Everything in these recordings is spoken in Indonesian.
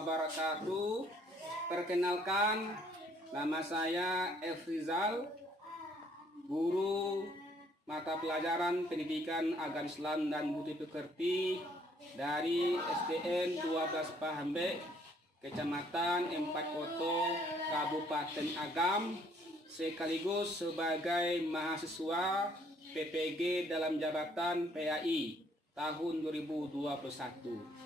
wabarakatuh. Perkenalkan, nama saya Efrizal, guru mata pelajaran pendidikan agama Islam dan budi pekerti dari SDN 12 Pahambe, Kecamatan Empat Koto, Kabupaten Agam, sekaligus sebagai mahasiswa PPG dalam jabatan PAI tahun 2021.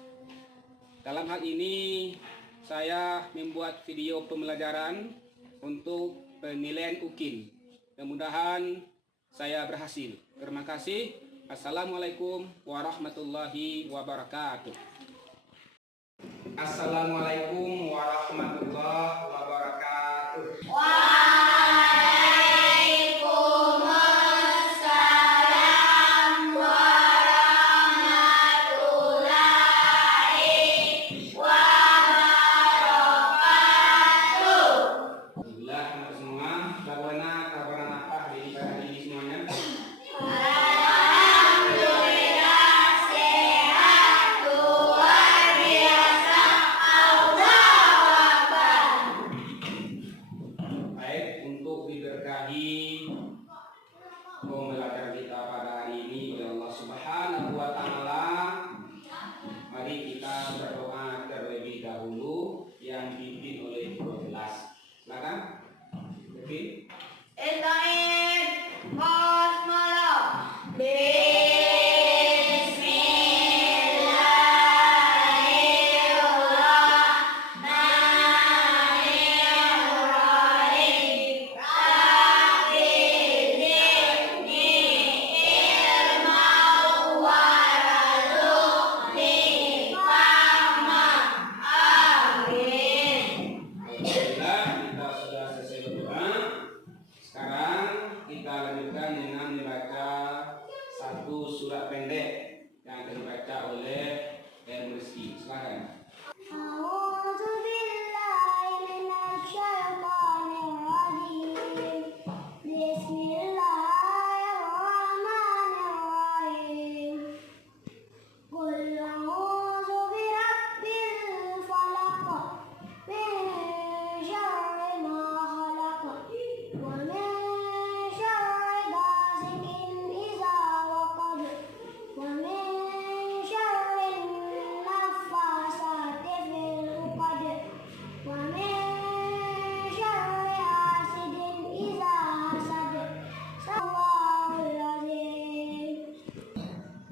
Dalam hal ini saya membuat video pembelajaran untuk penilaian UKIN. Mudah-mudahan saya berhasil. Terima kasih. Assalamualaikum warahmatullahi wabarakatuh. Assalamualaikum warahmatullahi wabarakatuh. Pembelajaran kita pada hari ini oleh Allah Subhanahu wa Ta'ala. Mari kita berdoa terlebih dahulu yang dipimpin oleh Guru kelas. Silakan. Pimpin. Surat pendek yang akan dibaca oleh Rizky. Silakan.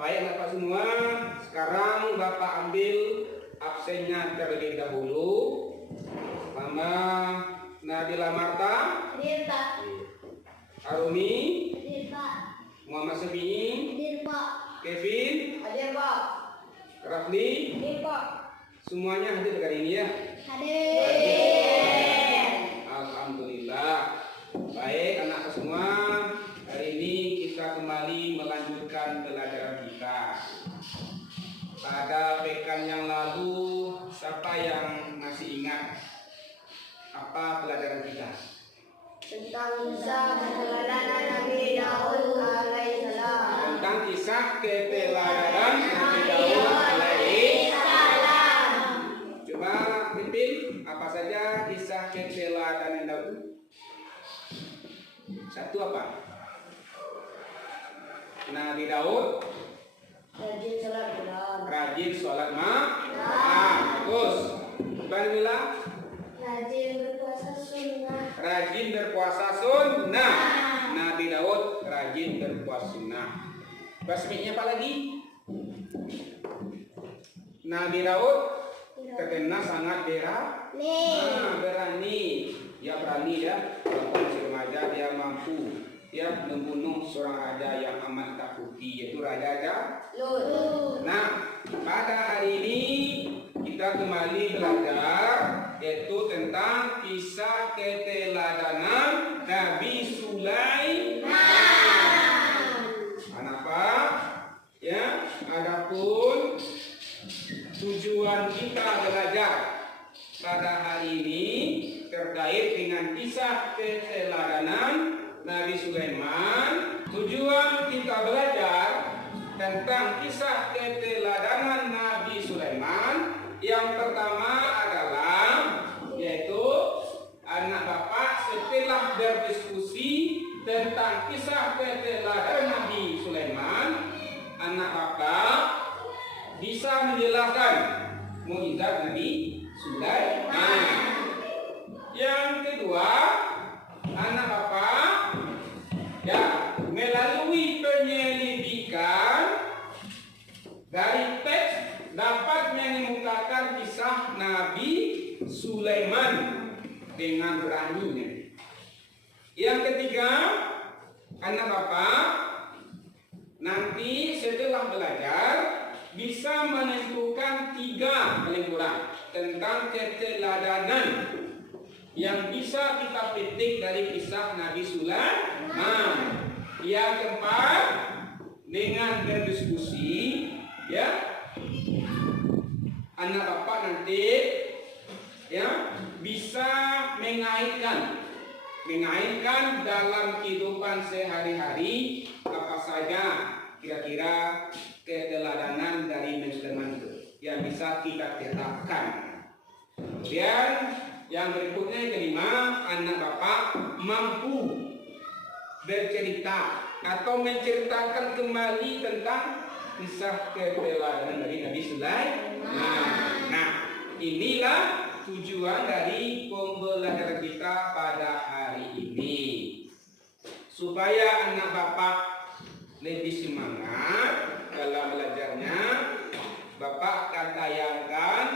Baik Bapak semua, sekarang Bapak ambil absennya terlebih dahulu. Mama Nadila Marta, Hadir Pak. Arumi, Hadir Pak. Muhammad Sabi'i, Hadir Pak. Kevin, Hadir Pak. Rafli, Hadir Pak. semuanya hadir hari ini ya. Hadir. Alhamdulillah. Baik anak semua, hari ini kita kembali melanjutkan pelajaran kita. Pada pekan yang lalu, siapa yang masih ingat apa pelajaran kita? Tentang kisah keteladanan Nabi Daud alaihissalam. Tentang kisah keteladanan Nabi Daud alaihissalam. Coba pimpin, apa saja kisah keteladanan Daud? Satu apa? Nabi Daud Rajin sholat malam. rajin sholat malam. Bagus. Bismillah. Rajin berpuasa sunnah. Rajin berpuasa sunnah. Nabi Daud rajin berpuasa sunnah. Basminya apa lagi? Nabi Daud terkenal sangat berani. Ya berani ya. Walaupun masih remaja dia mampu ya membunuh seorang raja yang amat takuti, yaitu Raja Jalut. Nah, pada hari ini kita kembali belajar yaitu tentang kisah keteladanan Nabi Sulaiman. Kenapa? Ya, adapun tujuan kita belajar pada hari ini terkait dengan kisah keteladanan Nabi Sulaiman. Tujuan kita belajar tentang kisah keteladanan Nabi Sulaiman yang pertama adalah menjelaskan mukjizat Nabi Sulaiman. Yang kedua, anak bapak ya melalui penyelidikan dari teks dapat mengemukakan kisah Nabi Sulaiman dengan beraninya. Yang ketiga, anak bapak nanti setelah belajar bisa menentukan 3 paling kurang tentang keteladanan yang bisa kita petik dari kisah Nabi Sulaiman. Yang keempat, dengan berdiskusi ya anak bapak nanti ya bisa mengaitkan dalam kehidupan sehari-hari apa saja kira-kira keteladanan dari Nabi Sulaiman itu yang bisa kita tetapkan. Kemudian yang berikutnya yang kelima, anak bapak mampu bercerita atau menceritakan kembali tentang kisah keteladanan dari Nabi Sulaiman. Nah, inilah tujuan dari pembelajaran kita pada hari ini. Supaya anak bapak lebih semangat dalam belajarnya, bapak akan tayangkan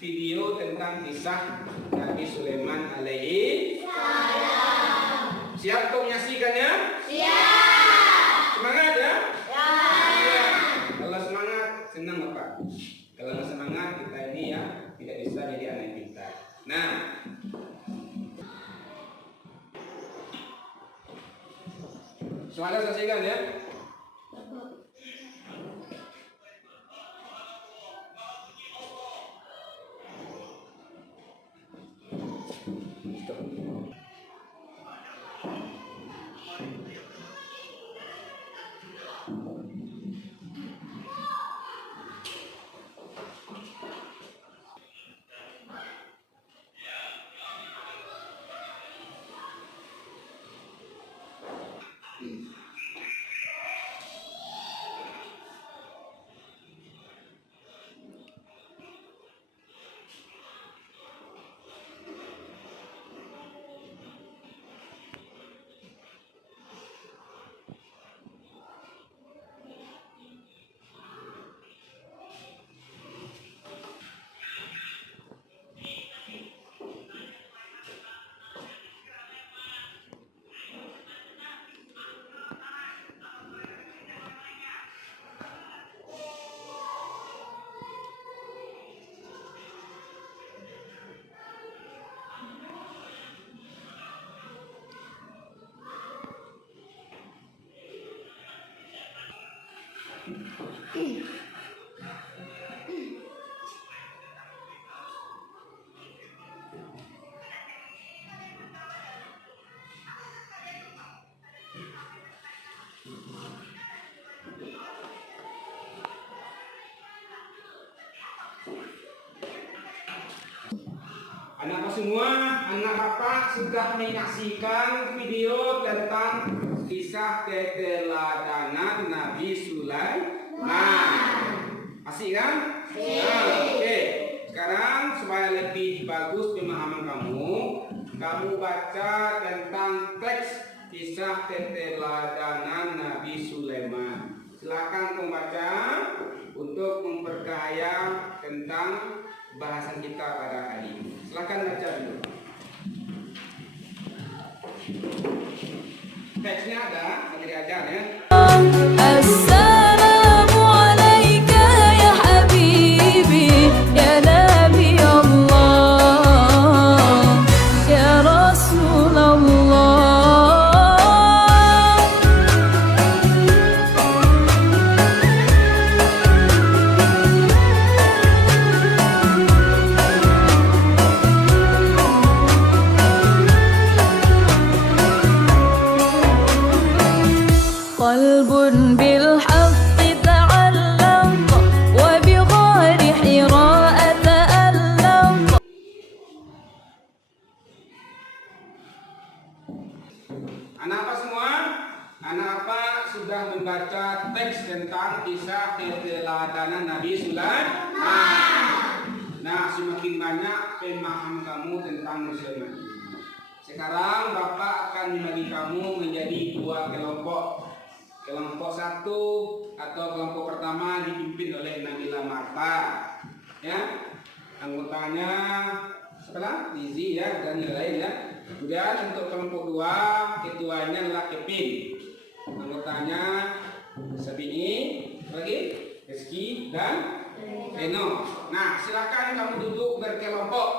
video tentang kisah Nabi Sulaiman alaihi salam. Siap untuk menyaksikannya? Siap. Semangat ya? Ya. Kalau semangat, senang bapak. Kalau nggak semangat, kita ini ya tidak bisa jadi anak pintar. Nah, semangat saksikan ya. Anak-anak semua, anak bapak sudah menyaksikan video tentang kisah keteladanan Nabi Sulaiman. Asik kan? Nah, oke. Sekarang supaya lebih bagus pemahaman kamu baca tentang teks kisah keteladanan Nabi Sulaiman. Silakan membaca untuk memperkaya tentang bahasan kita pada hari ini. Silakan baca dulu. Teksnya ada, nanti diajar ya. Assalamu alayka ya habibi ya nabi Allah ya Rasulullah. قلب بالحق Nabi Sulaiman. Nah, semakin banyak pemahaman kamu tentang Sulaiman. Sekarang Bapak akan membagi kamu menjadi 2 kelompok. Kelompok 1 atau kelompok pertama dipimpin oleh Nabila Marta. Ya, anggotanya sebelah Lizi ya dan yang lain ya. Kemudian untuk kelompok 2 ketuanya adalah Kevin. Anggotanya Sabi'i, lagi Rizky dan Reno. Nah, silakan kamu duduk berkelompok.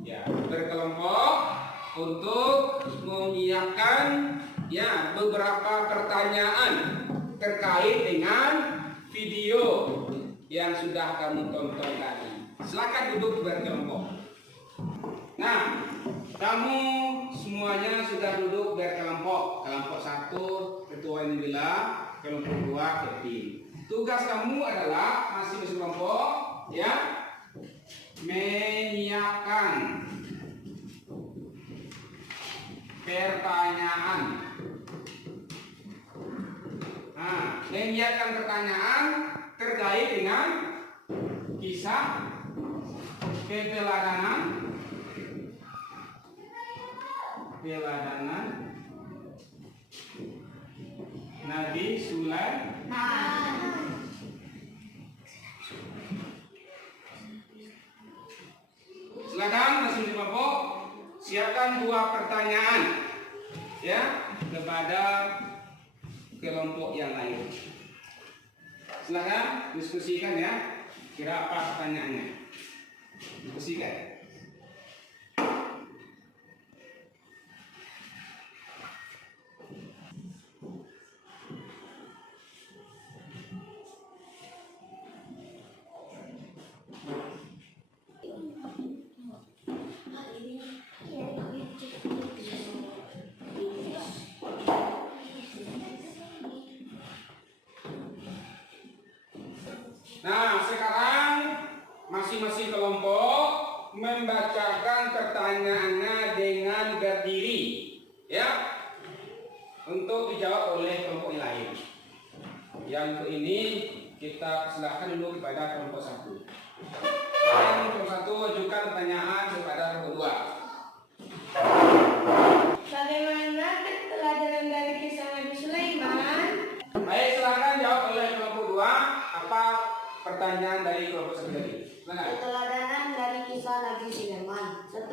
Ya, berkelompok untuk menyiapkan ya beberapa pertanyaan terkait dengan video yang sudah kamu tonton tadi. Silakan duduk berkelompok. Nah, kamu semuanya sudah duduk berkelompok. Kelompok 1 ketua Nabila, kelompok 2 Kevin. Tugas kamu adalah masing-masing kelompok ya menyiapkan pertanyaan. Nah, menyiapkan pertanyaan terkait dengan kisah keteladanan Nabi Sulaiman. Silakan masing-masing kelompok siapkan 2 pertanyaan ya kepada kelompok yang lain. Silakan diskusikan ya. Kira apa pertanyaannya? Diskusikan. Nah, sekarang masing-masing kelompok membacakan pertanyaannya dengan berdiri, ya, untuk dijawab oleh kelompok yang lain. Yang ini kita persilahkan dulu kepada kelompok 1. Kelompok 1 ajukan pertanyaan kepada kelompok 2. Bagaimana keteladanan dari kisah Nabi Sulaiman? Baik, silakan jawab oleh kelompok 2. Apa pertanyaan dari kelompok 1 tadi? Keteladanan dari kisah Nabi Sulaiman. 1.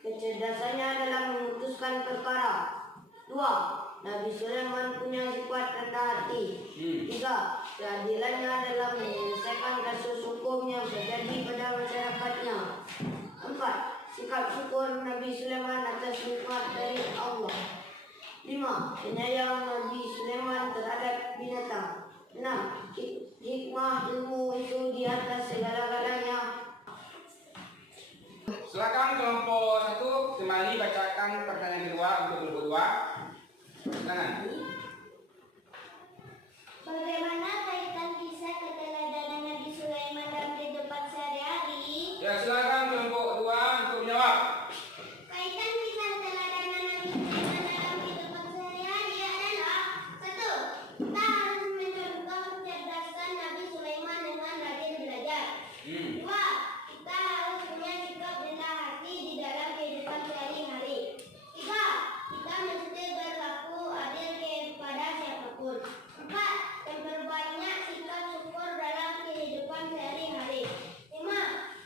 Kecerdasannya dalam memutuskan perkara. 2. Nabi Sulaiman punya sifat rendah hati. 3. Keadilannya dalam menyelesaikan kasus hukum yang terjadi pada masyarakatnya. 4. Sikap syukur Nabi Sulaiman atas nikmat dari Allah. 5. Penyayang Nabi Sulaiman terhadap binatang. 6. Hikmah ilmu itu di atas segala-galanya. Silakan kelompok 1 kembali bacakan pertanyaan kedua untuk kelompok 2. Silakan. Bagaimana kaitan kisah keteladanan Nabi Sulaiman dalam kehidupan sehari-hari? Ya, silakan kelompok 2 untuk menjawab. Kaitan kisah keteladanan Nabi Sulaiman dalam kehidupan sehari-hari adalah 1. Kita harus mencontoh kecerdasan Nabi Sulaiman dengan rajin belajar. 2. Kita harus punya sikap rendah hati di dalam kehidupan sehari-hari. 3. Kita mesti berlaku adil kepada siapapun. 4. Memperbanyak sikap syukur dalam kehidupan sehari-hari. 5.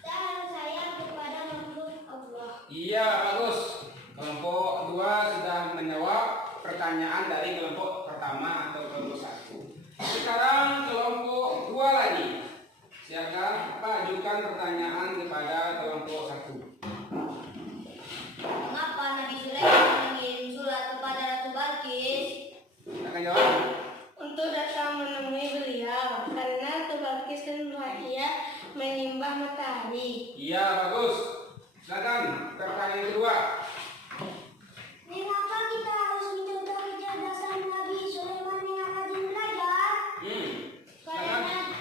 Kita harus sayang kepada makhluk Allah. Iya, bagus. Kelompok 2 sudah menjawab pertanyaan dari kelompok pertama atau kelompok 1. Sekarang kelompok 2 lagi. Silakan ajukan pertanyaan kepada kelompok 1. Mengapa Nabi Sulaiman mengirim surat kepada Ratu Balkis? Silakan jawab. Untuk datang menemui beliau, karena Ratu Balkis dan Raja menyembah matahari. Iya, bagus. Silakan pertanyaan kedua. Mengapa kita harus mencontoh kecerdasan Nabi Sulaiman dengan rajin belajar? Silakan.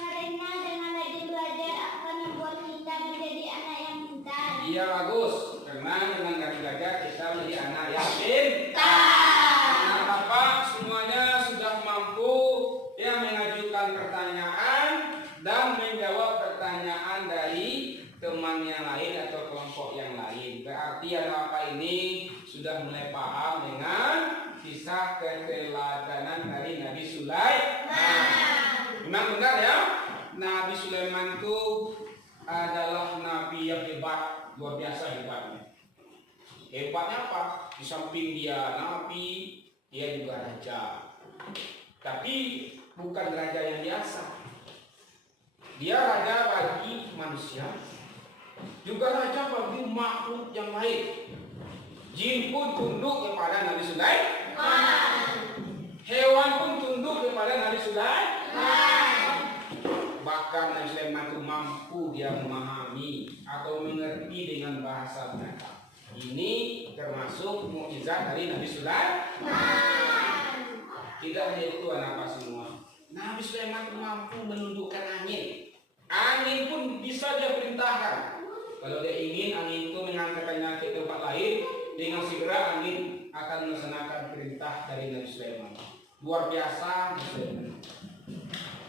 Karena dengan rajin belajar akan membuat kita menjadi anak yang pintar. Iya, bagus. Karena dengan belajar kita menjadi anak yang pintar. Nah, Bapak semuanya sudah mampu ya mengajukan pertanyaan dan menjawab pertanyaan dari teman yang lain atau kelompok yang lain. Berarti anak apa ini sudah mulai paham dengan kisah keteladanan dari Nabi Sulaiman. Memang benar ya, Nabi Sulaiman itu adalah nabi yang hebat, luar biasa hebatnya. Hebatnya apa? Di samping dia nabi, dia juga raja. Tapi bukan raja yang biasa. Dia raja bagi manusia, juga raja bagi makhluk yang lain. Jin pun tunduk kepada Nabi Sulaiman. Hewan pun tunduk kepada Nabi Sulaiman. Bahkan Nabi Sulaiman itu mampu dia memahami atau mengerti dengan bahasa mereka. Ini termasuk mukjizat dari Nabi Sulaiman. Tidak hanya itu anak semua. Nabi Sulaiman itu mampu menundukkan angin. Angin pun bisa dia perintahkan. Kalau dia ingin angin itu mengangkatkannya ke tempat lain, dengan segera angin akan melaksanakan perintah dari Nabi Sulaiman. Luar biasa Nabi Sulaiman.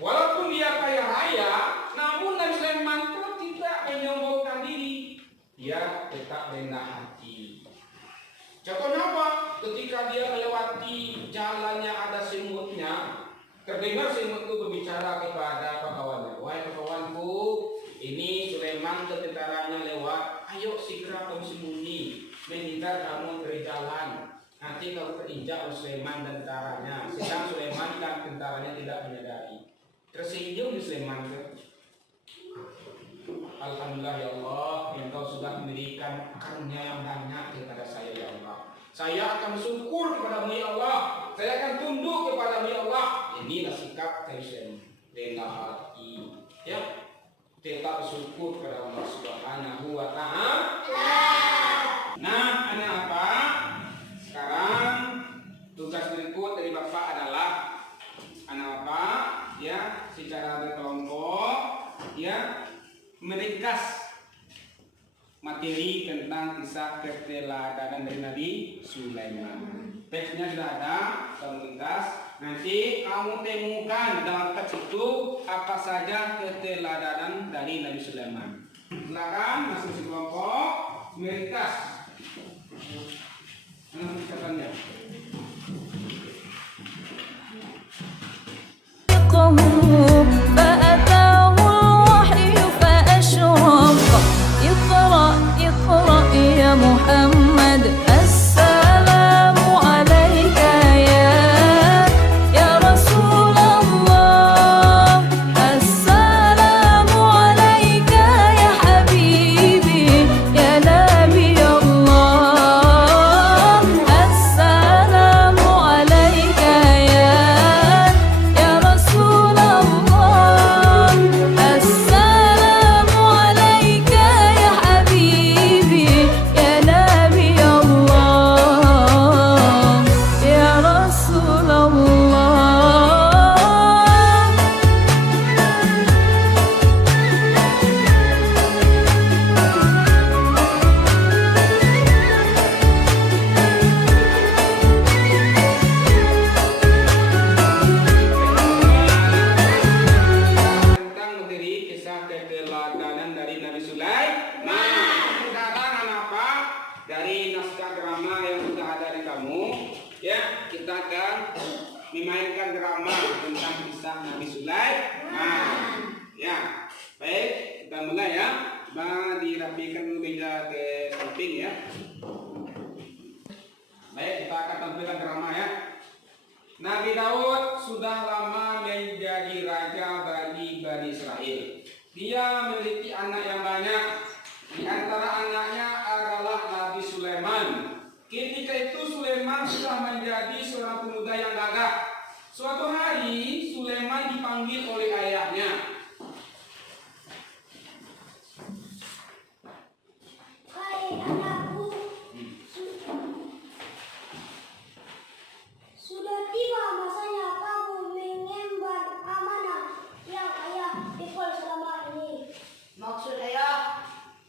Walaupun dia kaya raya, namun Nabi Sulaiman itu tidak menyombongkan diri. Dia tetap rendah hati. Contohnya apa? Ketika dia melewati jalan yang ada semutnya, terdengar semut itu berbicara kepada pakawannya. Wahai pakawanku, ini Sulaiman ketentaranya lewat. Ayo segera kamu sembunyi, menghindar kamu dari jalan. Nanti kamu terinjak oleh Sulaiman dan tentaranya. Sedang Sulaiman dan tentaranya tidak menyadari. Tersenyum di Sulaiman itu. Alhamdulillah ya Allah, yang kau sudah memberikan karunia yang banyak kepada saya ya Allah. Saya akan bersyukur kepadamu ya Allah. Saya akan tunduk kepadamu ya Allah. Inilah sikap dari Sulaiman. Rendah hati. Ya, tetap bersyukur kepada Allah Subhanahu wa Ta'ala. Nah, ada apa? Sekarang tugas berikut dari Bapak adalah anak Bapak ya secara berkelompok ya meringkas materi tentang kisah keteladanan dari Nabi Sulaiman. Teksnya sudah ada, kamu ringkas. Nanti kamu temukan dalam teks itu apa saja keteladanan dari Nabi Sulaiman. Silakan masing-masing kelompok meringkas. Meringkasannya. فأتاه الوحي فأشرق اقرأ يا محمد السلام عليك يا رسول الله السلام عليك يا حبيبي يا نبي الله السلام عليك يا رسول الله السلام عليك يا حبيبي يا نبي الله يا رسول الله Tentang materi kisah keteladanan dari Nabi Sulaiman. Sekarang anak apa? Dari naskah drama yang sudah ada di kamu, ya kita akan memainkan drama tentang kisah Nabi Sulaiman. Ya, baik kita mulai ya. Dirapikan dulu meja ke samping ya. Baik, kita akan tampilkan drama ya. Nabi Daud sudah lama menjadi raja bagi Bani Israel. Dia memiliki anak yang banyak. Di antara anaknya adalah Nabi Sulaiman. Ketika itu Sulaiman sudah menjadi seorang pemuda yang gagah. Suatu hari Sulaiman dipanggil oleh ayahnya. Hai anakku, sudah tiba masanya kamu mengemban amanah yang ayah pikul selama ini. Maksud ayah?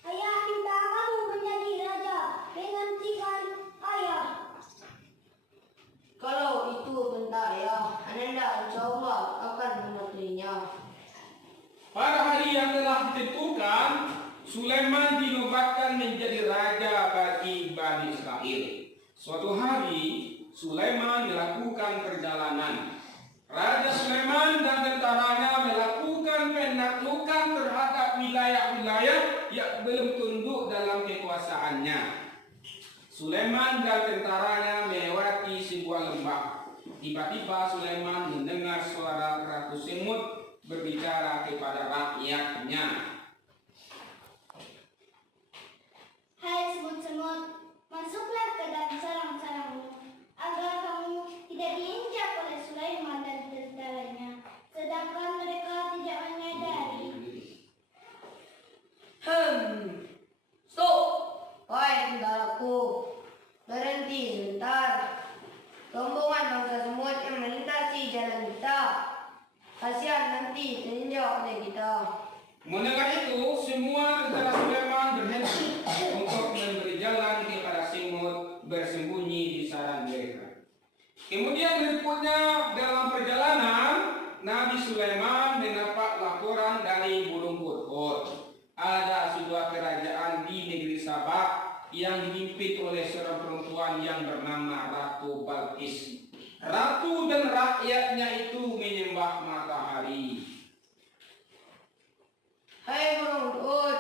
Ayah minta kamu menjadi raja menggantikan ayah. Kalau itu perintah ayah, Ananda insya Allah akan mematuhinya. bukan, Sulaiman dinobatkan menjadi raja bagi Bani Israel. Suatu hari Sulaiman melakukan perjalanan. Raja Sulaiman dan tentaranya melakukan penaklukan terhadap wilayah-wilayah yang belum tunduk dalam kekuasaannya. Sulaiman dan tentaranya melewati sebuah lembah. Tiba-tiba Sulaiman mendengar suara Ratu Semut berbicara kepada rakyatnya. Hai semut-semut, masuklah ke dalam sarang-sarangmu, agar kamu tidak diinjak oleh Sulaiman dan tentaranya, sedangkan mereka tidak menyadari. Stop! Wahai tentaraku, berhenti sebentar. Rombongan bangsa semut yang melintasi jalan kita. Kasihan nanti terinjak oleh kita. Mendengar itu, semua tentara Sulaiman berhenti untuk memberi jalan kepada semut bersembunyi di sarang mereka. Kemudian berikutnya dalam perjalanan, Nabi Sulaiman mendapat laporan dari burung hudhud. Ada sebuah kerajaan di negeri Sabak yang dipimpin oleh seorang perempuan yang bernama Ratu Balqis. Ratu dan rakyatnya itu menyembah matahari. Hai burung hudhud,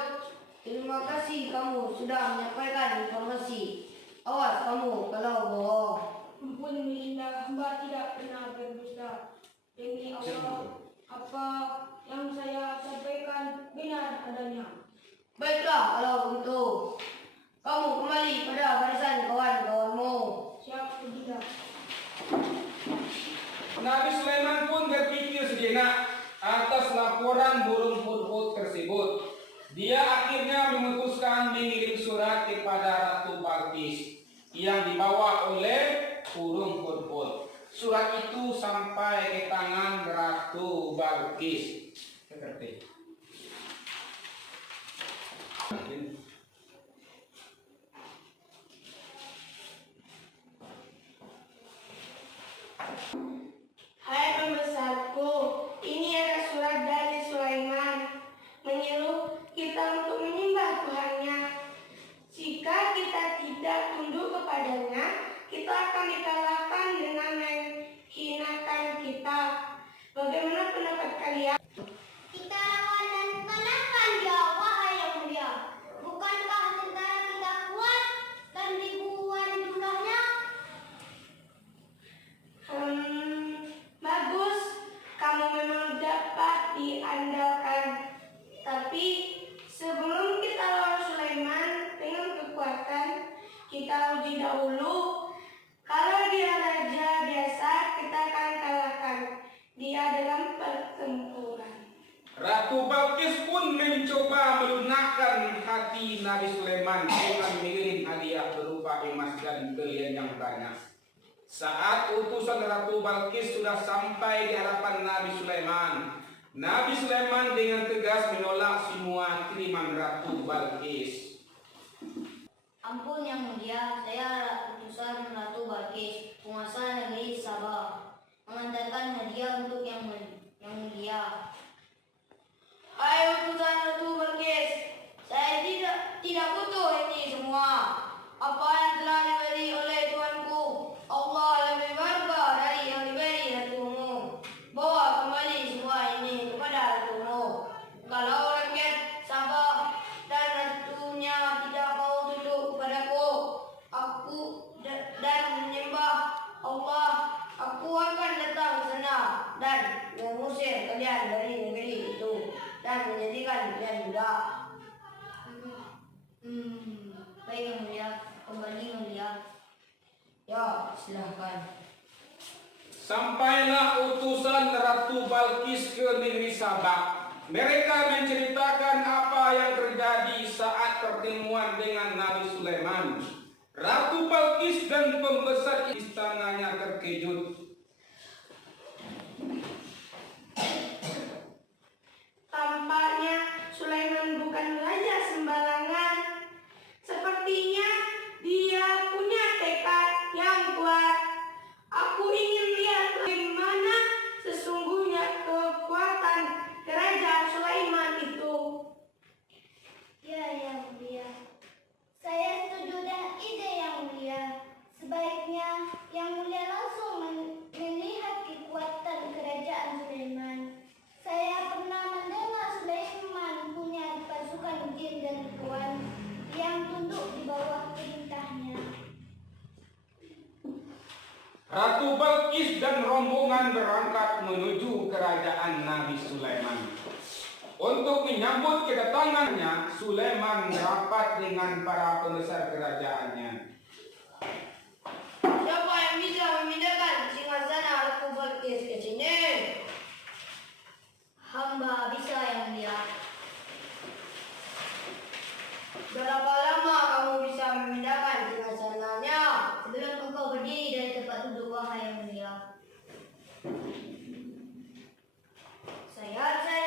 terima kasih kamu sudah menyampaikan informasi. Awas kamu kalau bohong. Ampun Melinda, hamba tidak pernah berdusta. Demi Allah, apa yang saya sampaikan benar adanya. Baiklah kalau begitu, kamu kembali pada barisan kawan-kawanmu. Siap, Melinda. Nabi Sulaiman pun berpikir sejenak atas laporan burung hudhud tersebut. Dia akhirnya memutuskan mengirim surat kepada Ratu Balqis yang dibawa oleh burung hudhud. Surat itu sampai ke tangan Ratu Balqis. Seperti Hai pembesarku, ini adalah surat dari Sulaiman menyuruh kita untuk menyembah Tuhannya. Jika kita tidak tunduk kepadanya, kita akan dikalahkan dengan menghinakan kita. Bagaimana pendapat kalian? Kita lawan dan kalahkan dia, wahai yang mulia. Bukankah tentara kita kuat dan ribuan jumlahnya? Bagus, kamu memang dapat diandalkan. Tapi sebelum kita lawan Sulaiman dengan kekuatan, kita uji dahulu. Kalau dia raja biasa, kita akan kalahkan dia dalam pertempuran. Ratu Balqis pun mencoba melunakkan hati Nabi Sulaiman dengan mengirim hadiah berupa emas dan berlian yang banyak. Saat utusan Ratu Balqis sudah sampai di hadapan Nabi Sulaiman, Nabi Sulaiman dengan tegas menolak semua kiriman Ratu Balqis. Ampun yang mulia, saya utusan Ratu Balqis, penguasa negeri Sabah, mengantarkan hadiah untuk yang mulia. Hai utusan Ratu Balqis, saya tidak butuh ini semua. Apa yang telah diberi oleh Tuanku, Allah lebih berkah dari yang diberi ratumu. Bawa kembali semua ini kepada ratumu. Kalau rakyat Sabah dan ratunya tidak mau tunduk kepadaku, dan menyembah Allah, aku akan datang ke sana dan mengusir kalian dari negeri itu dan menjadikan kalian budak. Baik yang mulia, kembali mulia. Ya, silahkan. Sampailah utusan Ratu Balqis ke negeri Sabak. Mereka menceritakan apa yang terjadi saat pertemuan dengan Nabi Sulaiman. Ratu Balqis dan pembesar istananya terkejut. Tampaknya Sulaiman bukan raja sembarangan. Sepertinya dia punya tekad yang kuat. Aku ingin lihat bagaimana sesungguhnya kekuatan kerajaan Sulaiman itu. Ratu Balqis dan rombongan berangkat menuju kerajaan Nabi Sulaiman. Untuk menyambut kedatangannya, Sulaiman rapat dengan para pembesar kerajaannya. Siapa yang bisa memindahkan singgasana Ratu Balqis ke sini? Hamba bisa, yang mulia. Berapa lama kamu bisa memindahkan singgasananya sebelum engkau berdiri dari tempat duduk, wahai yang mulia? Saya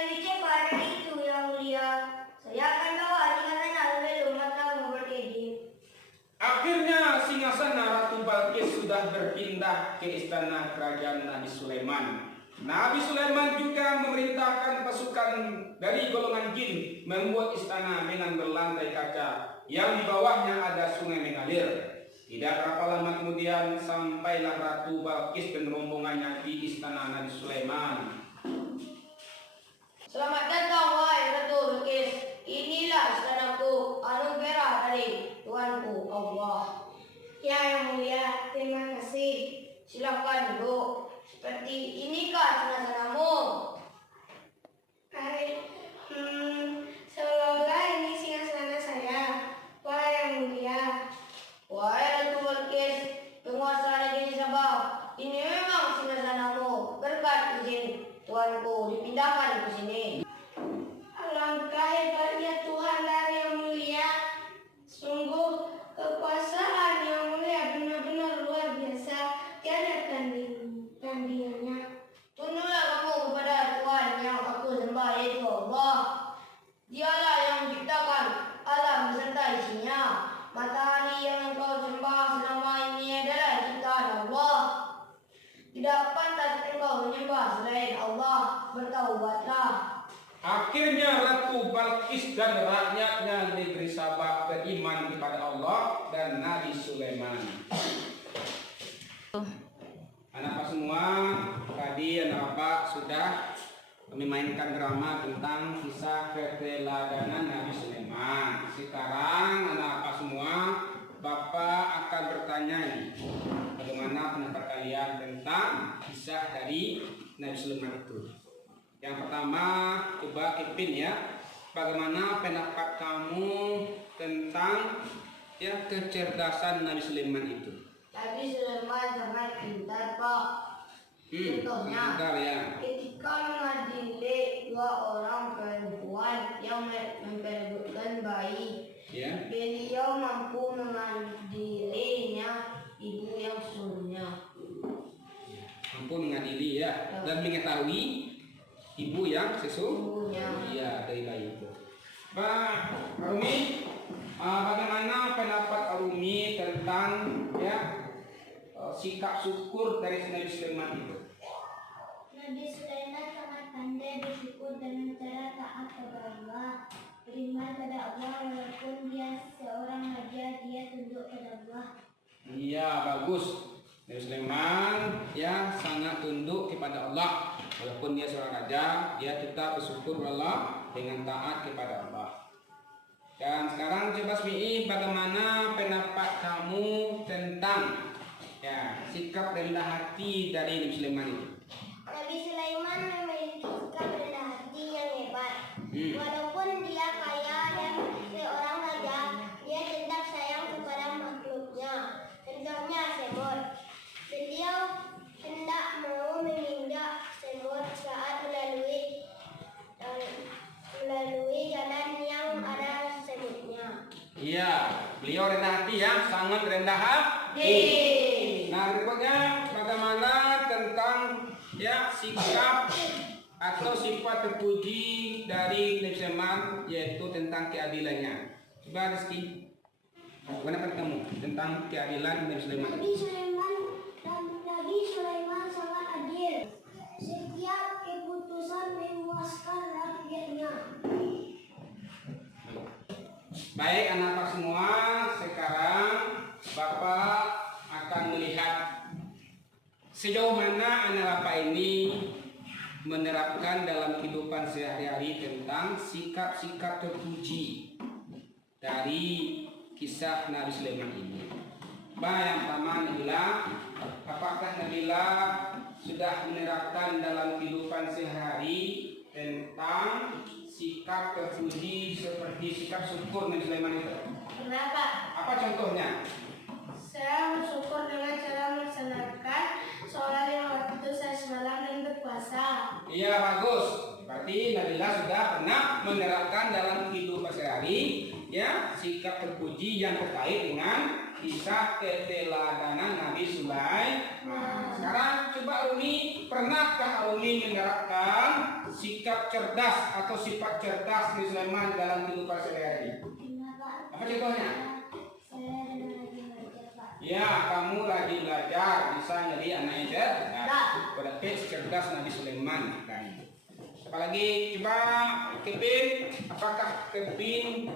lebih cepat dari itu, yang mulia. Saya akan bawa singgasana sebelum matamu berdiri. Akhirnya singgasana Ratu Balqis sudah berpindah ke istana kerajaan Nabi Sulaiman. Nabi Sulaiman juga memerintahkan pasukan dari golongan jin membuat istana dengan berlantai kaca yang di bawahnya ada sungai mengalir. Tidak berapa lama kemudian sampailah Ratu Balqis dan rombongannya di istana Nabi Sulaiman. Selamat datang, wahai Ratu Balqis. Inilah istanaku, anugerah dari Tuanku Allah. Ya, yang mulia, terima kasih. Silakan duduk. Seperti inikah singgasanamu? Semoga ini singgasana saya. Wahai yang mulia. Wahai Ratu Balqis, penguasa negeri Sabah, ini memang singgasanamu. Berkat izin Tuanku dipindahkan ke sini. Alangkah hebatnya Tuhan dari yang mulia. Sungguh kekuasaan yang mulia benar-benar luar biasa. Tiada tandingannya. Tunduklah kamu kepada Tuhan yang aku sembah, yaitu Allah. Dialah yang menciptakan alam beserta isinya. Matahari yang engkau sembah selama ini adalah ciptaan Allah. Tidak pantas engkau menyembah selain Allah. Bertaubatlah. Akhirnya Ratu Balqis dan rakyatnya negeri Sabah beriman kepada Allah dan Nabi Sulaiman. Anak-anak semua, tadi anak-anak sudah memainkan drama tentang kisah keteladanan Nabi Sulaiman. Sekarang anak-anak semua, Bapak akan bertanya nih, bagaimana pendapat kalian tentang kisah dari Nabi Sulaiman itu? Yang pertama, coba Ipin ya, bagaimana pendapat kamu tentang kecerdasan Nabi Sulaiman itu? Nabi Sulaiman sangat pintar, Pak. Contohnya, pintar ya. ketika mengadili dua orang perempuan yang memperebutkan bayi, Ya. beliau mampu mengadilinya ibu yang sesungguhnya. Mampu mengadili ya, dan mengetahui ibu yang Sesungguhnya. iya dari bayi itu. Pak Arumi, bagaimana pendapat Arumi tentang sikap syukur dari Nabi Sulaiman itu? Nabi Sulaiman sangat pandai bersyukur dengan cara taat kepada Allah, beriman pada Allah walaupun dia seorang raja, dia tunduk pada Allah. Iya, bagus. Nabi Sulaiman sangat tunduk kepada Allah. Walaupun dia seorang raja, dia tetap bersyukur kepada Allah dengan taat kepada Allah. Dan sekarang coba Smi, bagaimana pendapat kamu tentang sikap rendah hati dari Nabi Sulaiman itu? Nabi Sulaiman memiliki sikap rendah hati yang hebat. Walaupun dia kaya dan seorang raja, dia tetap sayang kepada makhluknya. Contohnya Semut. Beliau hendak mau menginjak semut saat melalui jalan yang ada semutnya. Iya, beliau rendah hati ya, sangat rendah hati. Nah, berikutnya bagaimana tentang sikap atau sifat terpuji dari Nabi Sulaiman, yaitu tentang keadilannya. Coba Rizky, bagaimana pendapat kamu tentang keadilan Nabi Sulaiman? Nabi Sulaiman sangat adil. Setiap keputusan memuaskan rakyatnya. Baik anak-anak semua, sekarang Bapak akan melihat sejauh mana anak Bapak ini menerapkan dalam kehidupan sehari-hari tentang sikap-sikap terpuji dari kisah Nabi Sulaiman ini. Coba yang pertama Nabila, apakah Nabila sudah menerapkan dalam kehidupan sehari tentang sikap terpuji seperti sikap syukur Nabi Sulaiman itu? Kenapa? Apa contohnya? Saya bersyukur dengan cara melaksanakan sholat 5 waktu saya semalam dan berpuasa. Iya, bagus. Berarti Nabila sudah pernah menerapkan dalam kehidupan sehari ya sikap terpuji yang terkait dengan kisah keteladanan Nabi Sulaiman. Sekarang coba Rumi, pernahkah Rumi menerapkan sikap cerdas atau sifat cerdas Nabi Sulaiman dalam kehidupan sehari-hari? Apa contohnya? Saya rajin belajar, Pak. Ya, kamu rajin belajar, bisa jadi anak yang cerdas. Berarti cerdas Nabi Sulaiman kan. Apalagi coba Kevin, apakah Kevin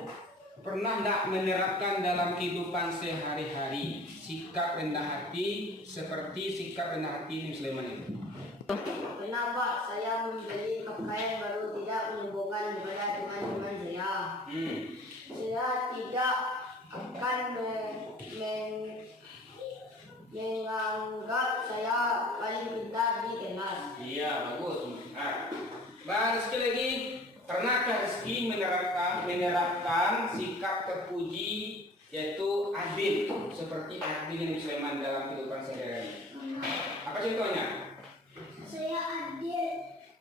pernah tidak menerapkan dalam kehidupan sehari-hari sikap rendah hati seperti sikap rendah hati Nabi Sulaiman itu? Kenapa saya membeli pakaian baru tidak menyembuhkan kepada teman-teman saya? Saya tidak akan menganggap saya paling pintar di kelas. Iya, bagus. Baru sekali lagi, pernahkah Rizky menerapkan sikap terpuji yaitu adil seperti adil Nabi Sulaiman dalam kehidupan sehari-hari? Apa contohnya? Saya adil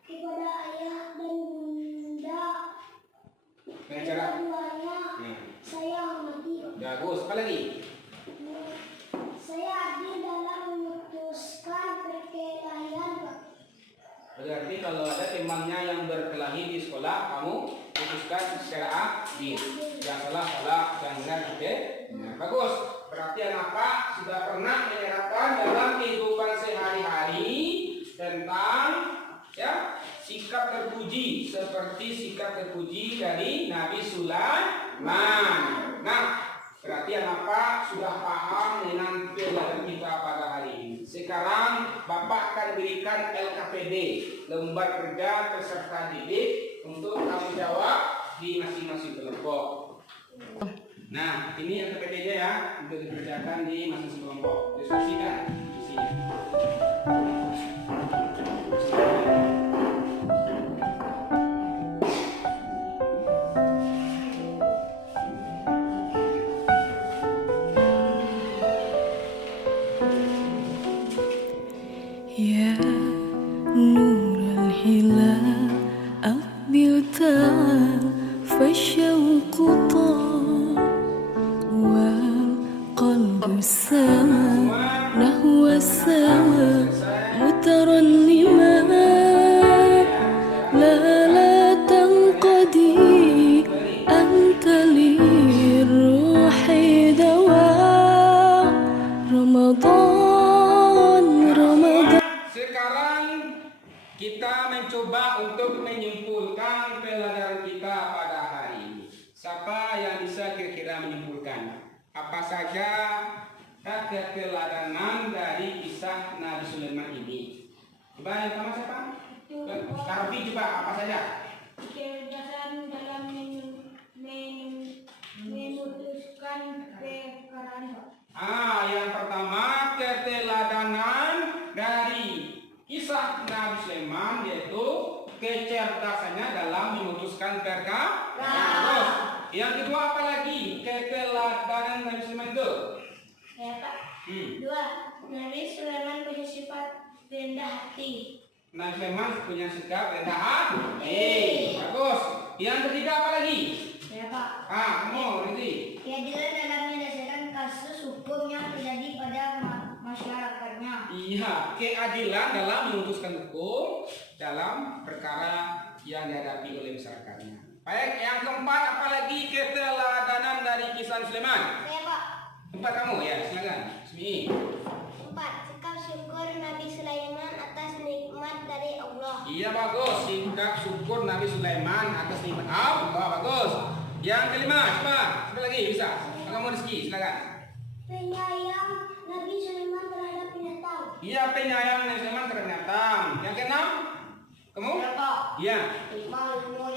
kepada ayah dan bunda. Dengan cara Keduanya saya hormati. bagus. Apa lagi? Saya adil dalam memutuskan perkelahian, Pak. Berarti kalau ada temannya yang berkelahi di sekolah, kamu putuskan secara adil. Yang salah, yang benar, oke? Bagus. Berarti anak Pak sudah pernah menerapkan dalam kehidupan sehari-hari tentang ya sikap terpuji seperti sikap terpuji dari Nabi Sulaiman. Nah, berarti anak Pak sudah paham dengan pelajaran kita pada hari ini. Sekarang Bapak akan berikan LKPD, lembar kerja peserta didik, untuk tanggung jawab di masing-masing kelompok. Nah, ini LKPD-nya ya, untuk dikerjakan di masing-masing kelompok. Diskusikan isinya. يا نور الهلال أقبل تعال فالشوق طال والقلب سما نحو السماء مترنما لا تنقضي أنت للروح دواء رمضان Sekarang kita mencoba untuk menyimpulkan pelajaran kita pada hari ini. Siapa yang bisa kira-kira menyimpulkan apa saja keteladanan dari kisah Nabi Sulaiman ini? Coba yang pertama siapa? Karfi, coba apa saja? Kecerdasan dalam memutuskan perkara. Yang pertama keteladanan dari kisah Nabi Sulaiman yaitu kecerdasannya dalam memutuskan perkara. Terus, yang kedua apa lagi? Keteladanan Nabi Sulaiman itu. Ya, Pak. 2. Nabi Sulaiman punya sifat rendah hati. Nabi Sulaiman punya sikap rendah hati. Bagus. Yang ketiga apa lagi? Ya Pak. Kamu Rizi. Keadilan dalam menyelesaikan kasus hukum yang terjadi pada masyarakatnya. Iya, keadilan dalam memutuskan hukum dalam perkara yang dihadapi oleh masyarakatnya. Baik, yang keempat apa lagi keteladanan dari kisah Sulaiman? Saya, Pak. Empat kamu ya, silakan. Bismi. 4. Sikap syukur Nabi Sulaiman atas nikmat dari Allah. Iya bagus, sikap syukur Nabi Sulaiman atas nikmat Allah. Bagus. Yang kelima, coba lagi bisa. Kamu Rizky, silakan. Penyayang Nabi Sulaiman terhadap binatang. Iya, penyayang Nabi Sulaiman terhadap binatang. Yang keenam, kamu? Ya Pak. Iya. Hikmah ilmu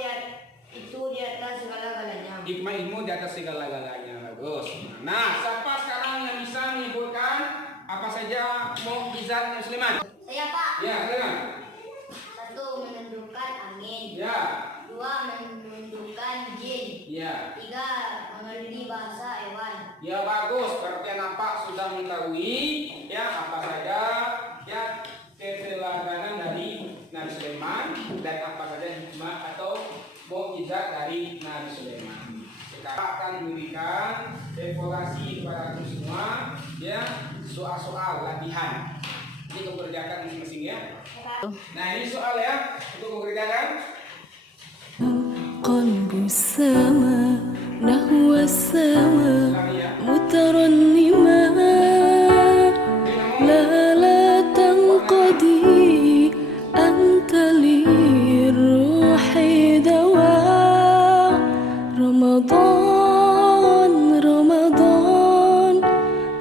itu di atas segala-galanya. Hikmah ilmu di atas segala-galanya. Bagus. Nah, siapa sekarang yang bisa menyebutkan apa saja mukjizat Nabi Sulaiman? Saya Pak. Ya, silakan. 1. Menundukkan angin. Ya. 2. Menundukkan jin. Ya. 3. Mengerti bahasa hewan. Ya bagus, berarti nampak sudah mengetahui ya apa saja ya keteladanan dari Nabi Sulaiman dan apa saja hikmah atau mukjizat dari Nabi Sulaiman. Sekarang akan memberikan evaluasi kepada kita semua ya soal-soal latihan. Ini mengerjakan masing-masing ya. Nah ini soal ya untuk mengerjakan. قلب السماء نحو السماء مترنما لا تنقضي أنت للروح دواء رمضان رمضان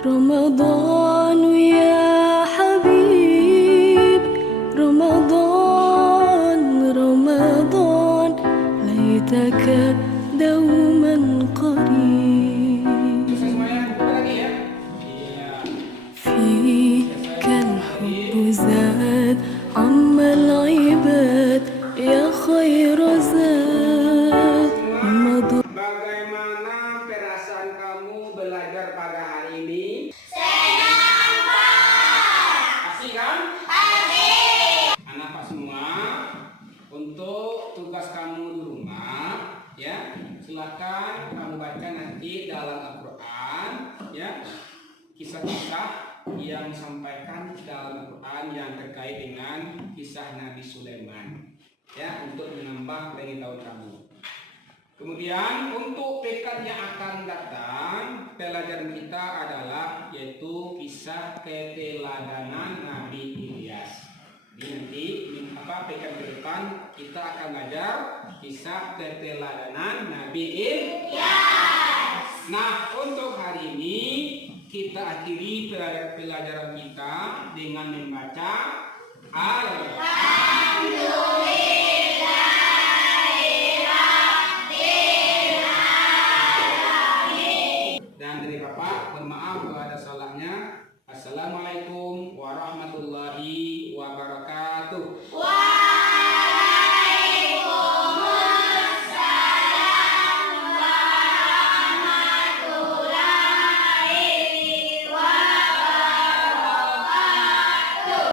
رمضان يا حبيب رمضان رمضان ليتك دوما قريب Semuanya buka lagi ya. Iya. فيك الحب زاد عم العباد يا خير زاد رمضان. Bagaimana perasaan kamu belajar pada hari ini? Asik kan? Anak Pak semua, untuk tugas kamu di rumah, ya silakan kamu baca nanti dalam Al-Quran, ya kisah-kisah yang disampaikan dalam Al-Quran yang terkait dengan kisah Nabi Sulaiman, ya untuk menambah pengetahuan kamu. Kemudian untuk pekan yang akan datang, pelajaran kita adalah yaitu kisah keteladanan Nabi Ilyas. Jadi nanti pekan ke depan kita akan belajar kisah keteladanan Nabi Ilyas. Nah untuk hari ini kita akhiri pelajaran kita dengan membaca dan dari Bapak, mohon maaf kalau ada salahnya. Assalamualaikum.